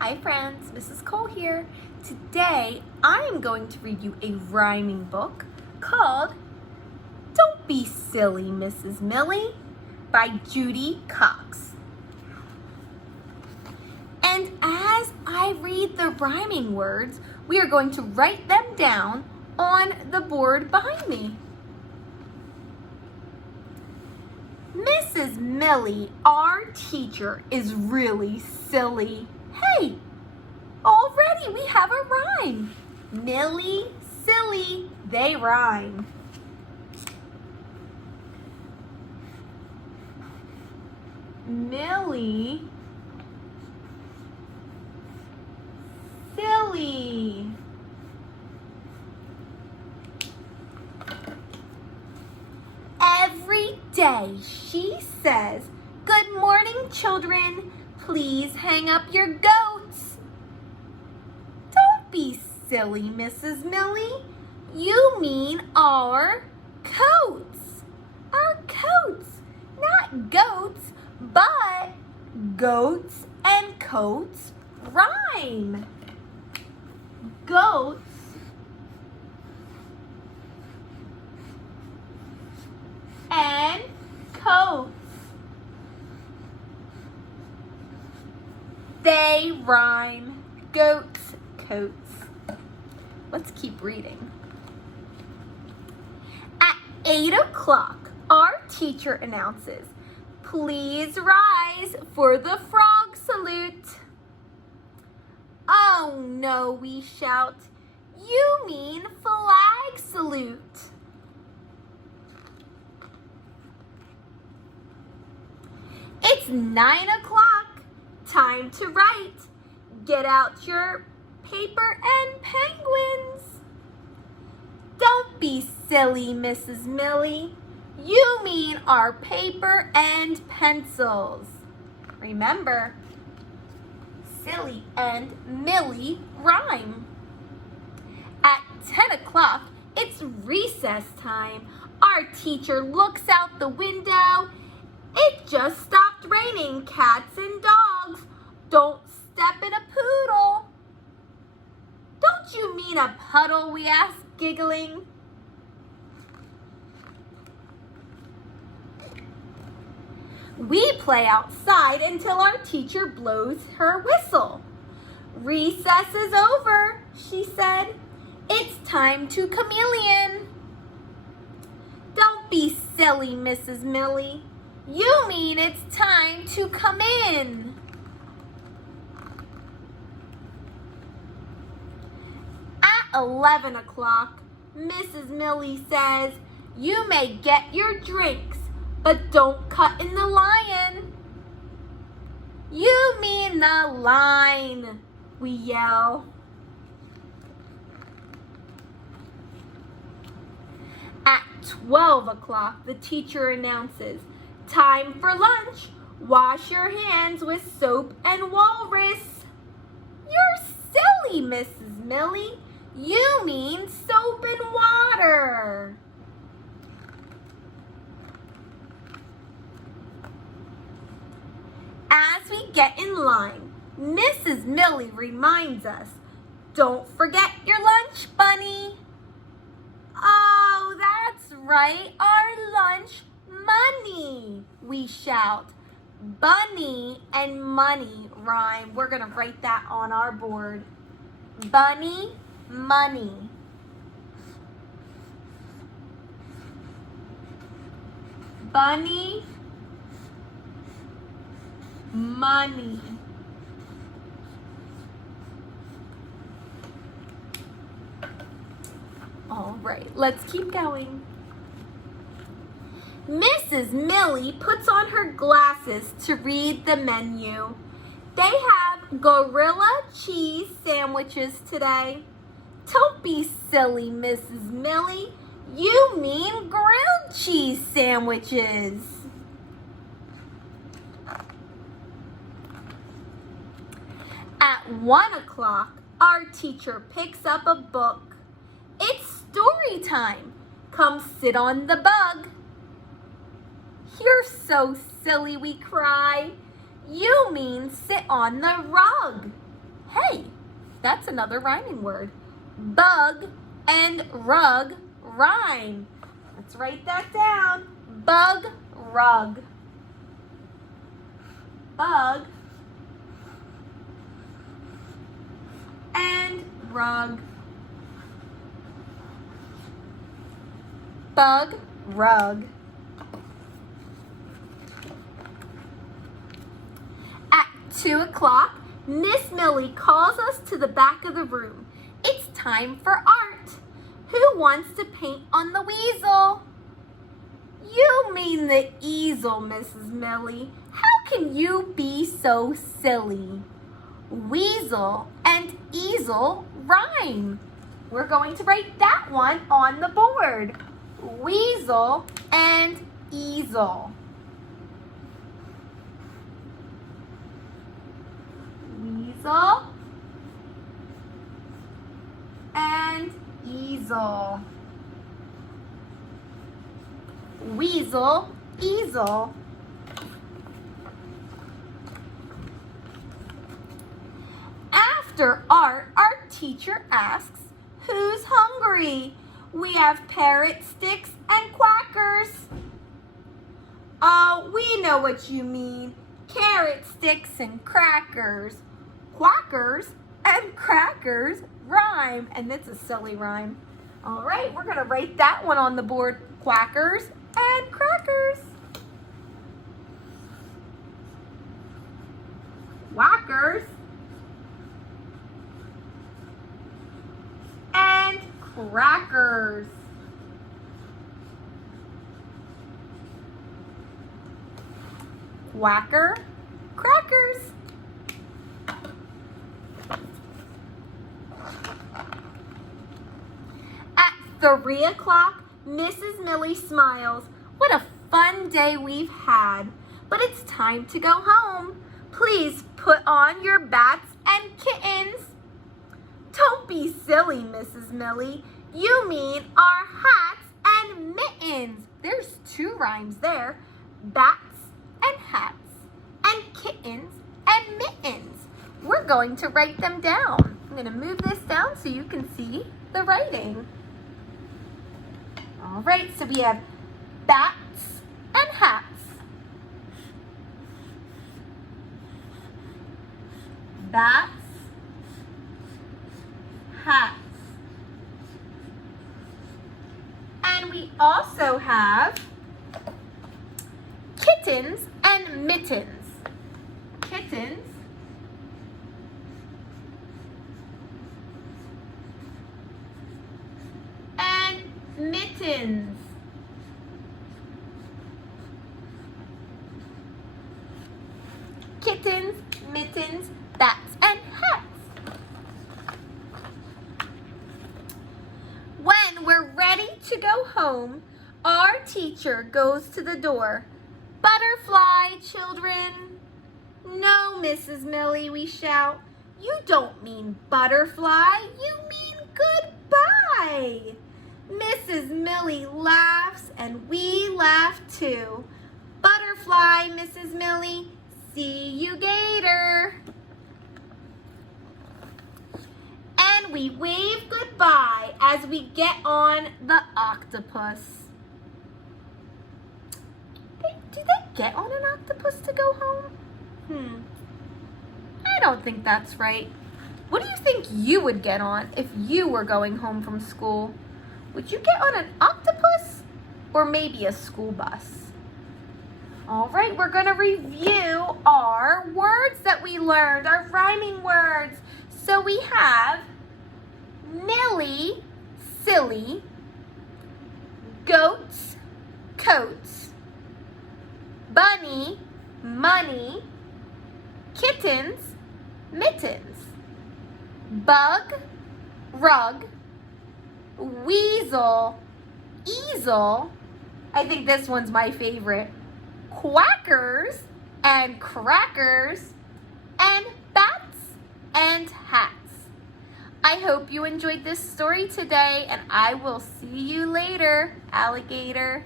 Hi friends, Mrs. Cole here. Today I am going to read you a rhyming book called Don't Be Silly, Mrs. Millie by Judy Cox. And as I read the rhyming words, we are going to write them down on the board behind me. Mrs. Millie, our teacher, is really silly. Hey, already we have a rhyme. Millie, silly, they rhyme. Millie, silly. Every day she says, "Good morning, children. Please hang up your goats." Don't be silly, Mrs. Millie. You mean our coats. Our coats, not goats, but goats and coats rhyme. Goats and coats. They rhyme. Goats, coats. Let's keep reading. At 8 o'clock, our teacher announces, "Please rise for the frog salute." "Oh no," we shout. "You mean flag salute." It's 9 o'clock. Time to write. Get out your paper and penguins. Don't be silly, Mrs. Millie. You mean our paper and pencils. Remember, silly and Millie rhyme. At 10 o'clock, it's recess time. Our teacher looks out the window. It just stopped raining, cats and dogs. Don't step in a poodle. "Don't you mean a puddle?" we ask, giggling. We play outside until our teacher blows her whistle. "Recess is over," she said. "It's time to chameleon." Don't be silly, Mrs. Millie. You mean it's time to come in. At 11 o'clock, Mrs. Millie says, "You may get your drinks, but don't cut in the lion." "You mean the line," we yell. At 12 o'clock, the teacher announces, "Time for lunch. Wash your hands with soap and walrus." "You're silly, Mrs. Millie. You mean soap and water." As we get in line, Mrs. Millie reminds us, "Don't forget your lunch, Bunny." "Oh, that's right, our lunch money," we shout. Bunny and money rhyme. We're going to write that on our board. Bunny, money. Bunny, money. All right, let's keep going. Mrs. Millie puts on her glasses to read the menu. They have gorilla cheese sandwiches today. Don't be silly, Mrs. Millie. You mean grilled cheese sandwiches. At 1 o'clock, our teacher picks up a book. It's story time. Come sit on the bug. "You're so silly," we cry. "You mean sit on the rug." Hey, that's another rhyming word. Bug and rug rhyme. Let's write that down. Bug, rug. Bug and rug. Bug, rug. At 2 o'clock, Miss Millie calls us to the back of the room. It's time for art. Who wants to paint on the weasel? You mean the easel, Mrs. Millie. How can you be so silly? Weasel and easel rhyme. We're going to write that one on the board. Weasel and easel. Weasel and easel. Weasel, easel. After art, our teacher asks, who's hungry? We have carrot sticks and quackers. Oh, we know what you mean. Carrot sticks and crackers. Quackers and crackers rhyme. And it's a silly rhyme. All right, we're going to write that one on the board. Quackers and crackers. Quackers and crackers. Quacker, crackers. At 3 o'clock, Mrs. Millie smiles. What a fun day we've had. But it's time to go home. Please put on your bats and kittens. Don't be silly, Mrs. Millie. You mean our hats and mittens. There's 2 rhymes there. Bats and hats and kittens and mittens. We're going to write them down. I'm going to move this down so you can see the writing. All right, so we have bats and hats. Bats, hats. And we also have kittens and mittens. Kittens and mittens. Kittens, mittens, bats, and hats. When we're ready to go home, our teacher goes to the door. Butterfly, children. No, Mrs. Millie, we shout. You don't mean butterfly, you mean goodbye. Mrs. Millie laughs and we laugh too. Butterfly, Mrs. Millie, see you gator. And we wave goodbye as we get on the octopus. Do they get on an octopus to go home? I don't think that's right. What do you think you would get on if you were going home from school? Would you get on an octopus or maybe a school bus? All right, we're going to review our words that we learned, our rhyming words. So we have Millie, silly, goats, coats, bunny, money, kittens, mittens, bug, rug, weasel, easel. I think this one's my favorite. Quackers and crackers, and bats and hats. I hope you enjoyed this story today, and I will see you later, alligator.